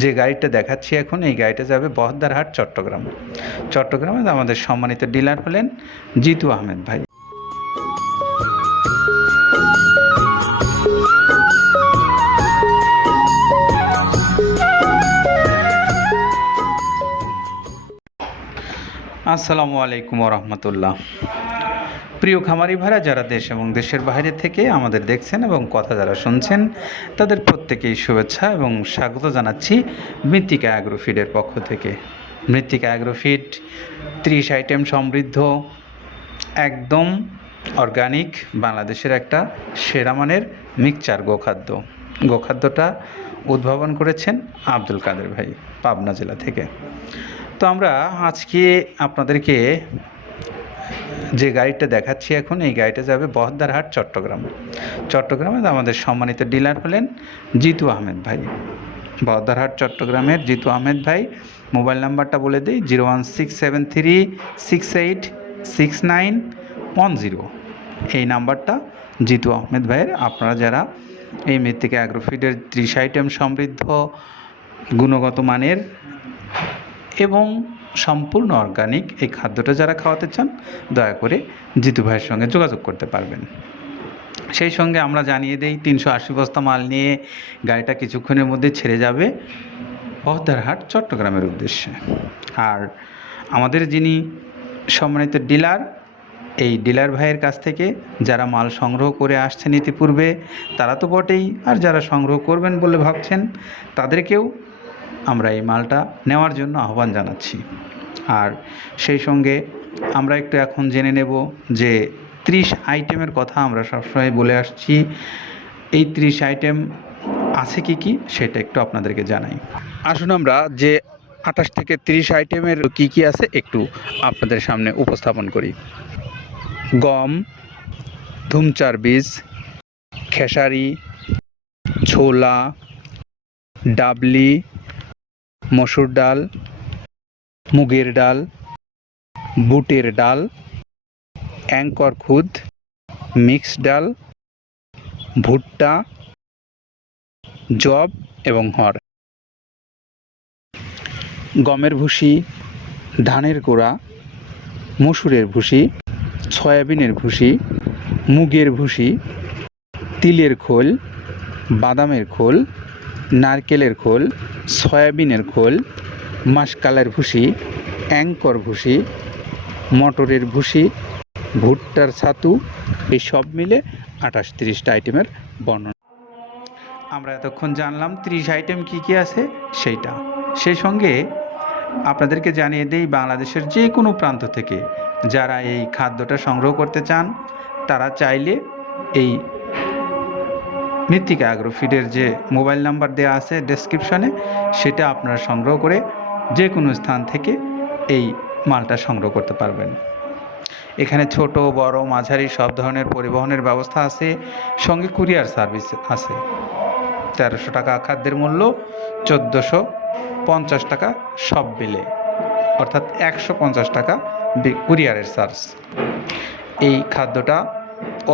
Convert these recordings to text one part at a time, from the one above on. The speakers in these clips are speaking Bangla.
যে গাড়িটা দেখাচ্ছি এখন, এই গাড়িটা যাবে বহদ্দারহাট চট্টগ্রাম। চট্টগ্রামে আমাদের সম্মানিত ডিলার হলেন জিতু আহমেদ ভাই। আসসালামু আলাইকুম রহমতুল্লাহ। প্রিয় খামারি ভাইরা যারা দেশ এবং দেশের বাইরে থেকে আমাদের দেখছেন এবং কথা যারা শুনছেন, তাদের প্রত্যেকেই শুভেচ্ছা এবং স্বাগত জানাচ্ছি মৃত্তিকা অ্যাগ্রোফিডের পক্ষ থেকে। মৃত্তিকা অ্যাগ্রোফিড 30 আইটেম সমৃদ্ধ, একদম অর্গানিক, বাংলাদেশের একটা সেরা মানের মিক্সচার গোখাদ্যটা উদ্ভাবন করেছেন আব্দুল কাদের ভাই, পাবনা জেলা থেকে। তো আমরা আজকে আপনাদেরকে যে গাড়িটা দেখাচ্ছি এখন, এই গাড়িটা যাবে বহদ্দারহাট চট্টগ্রামে আমাদের সম্মানিত ডিলার হলেন জিতু আহমেদ ভাই। বহদ্দারহাট চট্টগ্রামের জিতু আহমেদ ভাই, মোবাইল নাম্বারটা বলে দিই 01673686910। এই নাম্বারটা জিতু আহমেদ ভাইয়ের। আপনারা যারা এই মৃত্তিকা অ্যাগ্রোফিডের 30 আইটেম সমৃদ্ধ, গুণগত মানের এবং সম্পূর্ণ অর্গানিক এই খাদ্যটা যারা খাওয়াতে চান, দয়া করে জিতু ভাইয়ের সঙ্গে যোগাযোগ করতে পারবেন। সেই সঙ্গে আমরা জানিয়ে দেই 380 বস্তা মাল নিয়ে গাড়িটা কিছুক্ষণের মধ্যে ছেড়ে যাবে বহদ্দারহাট চট্টগ্রামের উদ্দেশ্যে। আর আমাদের যিনি সম্মানিত ডিলার, এই ডিলার ভাইয়ের কাছ থেকে যারা মাল সংগ্রহ করে আসছেন ইতিপূর্বে, তারা তো বটেই, আর যারা সংগ্রহ করবেন বলে ভাবছেন, তাদেরকেও আমরা এই মালটা নেওয়ার জন্য আহ্বান জানাচ্ছি। আর সেই সঙ্গে আমরা একটু এখন জেনে নেব যে 30 আইটেমের কথা আমরা সবসময় বলে আসছি। এই 30 আইটেম আছে কি সেটা একটু আপনাদেরকে জানাই। আসুন আমরা যে 28 থেকে 30 আইটেমের কি আছে একটু আপনাদের সামনে উপস্থাপন করি। গম, ধুমচার বীজ, খেসারি, ছোলা, ডাবলি, মসুর ডাল, মুগের ডাল, বুটের ডাল, অ্যাঙ্কর খুদ, মিক্স ডাল, ভুট্টা, জব এবং হর, গমের ভুসি, ধানের গোড়া, মসুরের ভুসি, সয়াবিনের ভুসি, মুগের ভুসি, তিলের খোল, বাদামের খোল, নারকেলের খোল, সয়াবিনের খোল, মাসকালের ভুসি, অ্যাঙ্কর ভুসি, মটরের ভুসি, ভুট্টার ছাতু, এই সব মিলে 28-30টা আইটেমের বর্ণনা আমরা এতক্ষণ জানলাম। 30 আইটেম কি আছে সেইটা। সেই সঙ্গে আপনাদেরকে জানিয়ে দেই, বাংলাদেশের যে কোনো প্রান্ত থেকে যারা এই খাদ্যটা সংগ্রহ করতে চান, তারা চাইলে এই মৃত্তিকা অ্যাগ্রোফিডের যে মোবাইল নাম্বার দেওয়া আছে ডেসক্রিপশনে, সেটা আপনারা সংগ্রহ করে যে কোনো স্থান থেকে এই মালটা সংগ্রহ করতে পারবেন। এখানে ছোট বড় মাঝারি সব ধরনের পরিবহনের ব্যবস্থা আছে, সঙ্গে কুরিয়ার সার্ভিস আছে। 1300 টাকা খাদ্যের মূল্য, 1450 টাকা সব বিলে, অর্থাৎ 150 টাকা কুরিয়ারের চার্জ। এই খাদ্যটা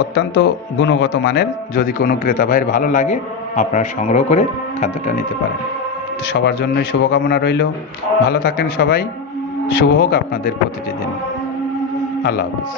অত্যন্ত গুণগত মানের। যদি কোনো ক্রেতা ভাইয়ের ভালো লাগে, আপনারা সংগ্রহ করে খাদ্যটা নিতে পারেন। তো সবার জন্যই শুভকামনা রইল। ভালো থাকেন সবাই। শুভ হোক আপনাদের প্রতিটি দিন। আল্লাহ হাফিজ।